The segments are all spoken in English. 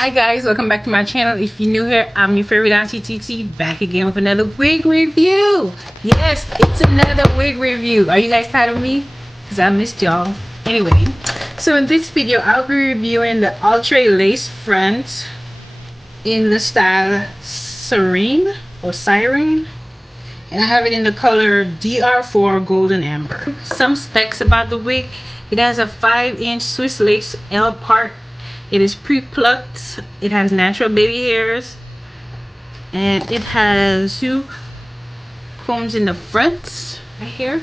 Hi guys, welcome back to my channel. If you're new here, I'm your favorite Aunty Titi, back again with another wig review. Yes, it's another wig review. Are you guys tired of me? Because I missed y'all. Anyway, so in this video, I'll be reviewing the Outre lace front in the style Serene or Siren. And I have it in the color DR4 Golden Amber. Some specs about the wig. It has a 5-inch Swiss lace L part. It is pre-plucked. It has natural baby hairs. And it has 2 combs in the front, right here.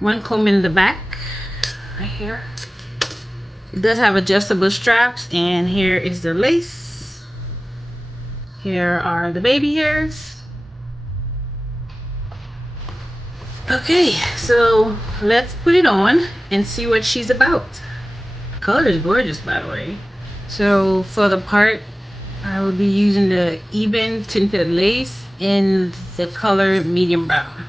1 comb in the back, right here. It does have adjustable straps, and here is the lace. Here are the baby hairs. Okay, so let's put it on and see what she's about. The color is gorgeous, by the way. So for the part, I will be using the Ebin tinted lace in the color medium brown.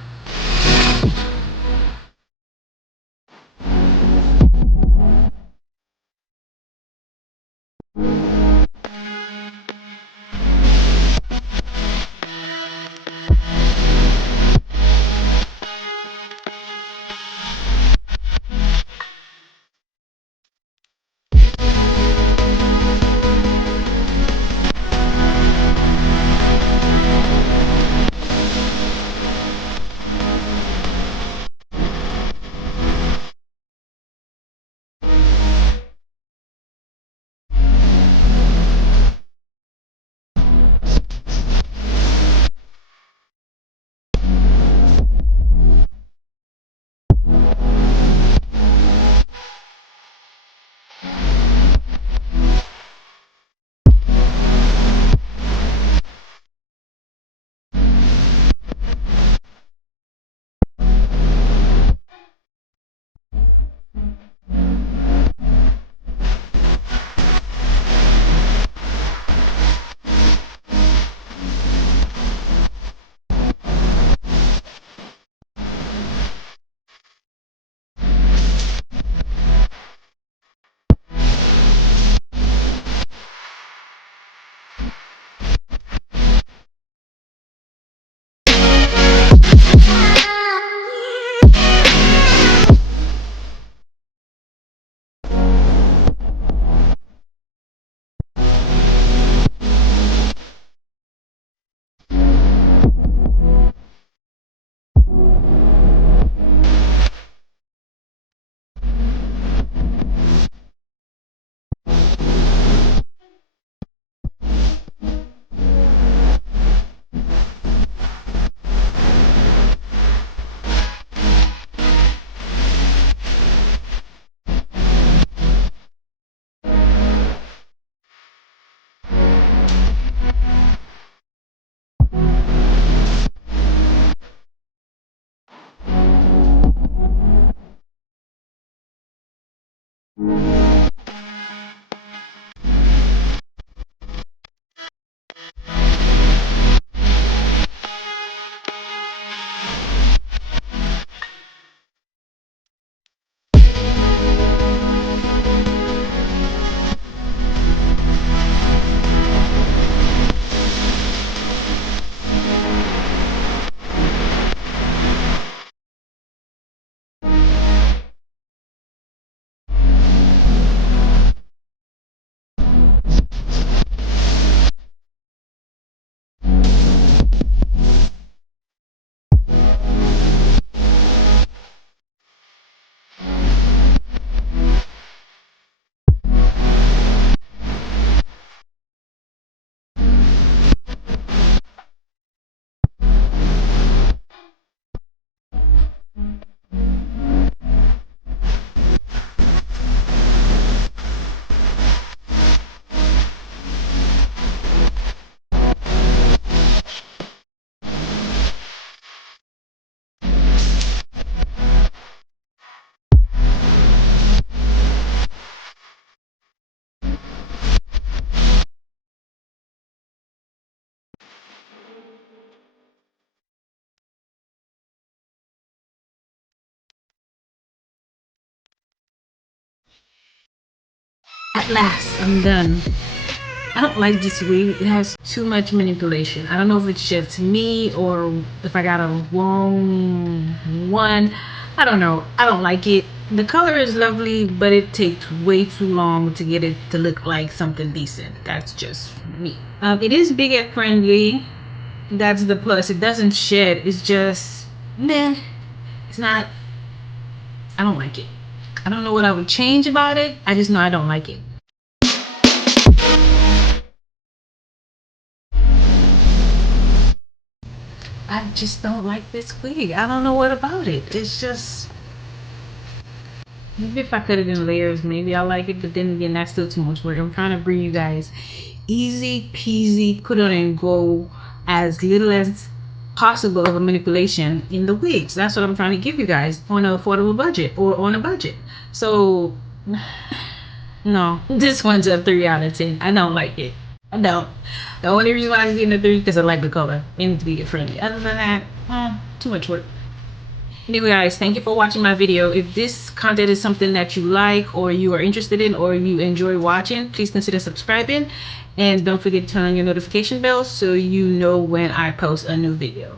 At last, I'm done. I don't like this wig. It has too much manipulation. I don't know if it's just me or if I got a wrong one. I don't know. I don't like it. The color is lovely, but it takes way too long to get it to look like something decent. That's just me. It is big friendly. That's the plus. It doesn't shed. It's just, nah. It's not. I don't like it. I don't know what I would change about it. I just know I don't like it. I just don't like this wig. I don't know what about it. It's just, maybe if I cut it in layers, maybe I like it. But then again, that's still too much work. I'm trying to bring you guys easy peasy, put on and go, as little as possible of a manipulation in the wigs. That's what I'm trying to give you guys on an affordable budget or on a budget. So no, this one's a 3 out of 10. I don't like it. I don't. The only reason why I'm getting a 3 because I like the color. It needs to be friendly. Other than that, too much work. Anyway, guys, thank you for watching my video. If this content is something that you like or you are interested in or you enjoy watching, please consider subscribing. And don't forget to turn on your notification bell so you know when I post a new video.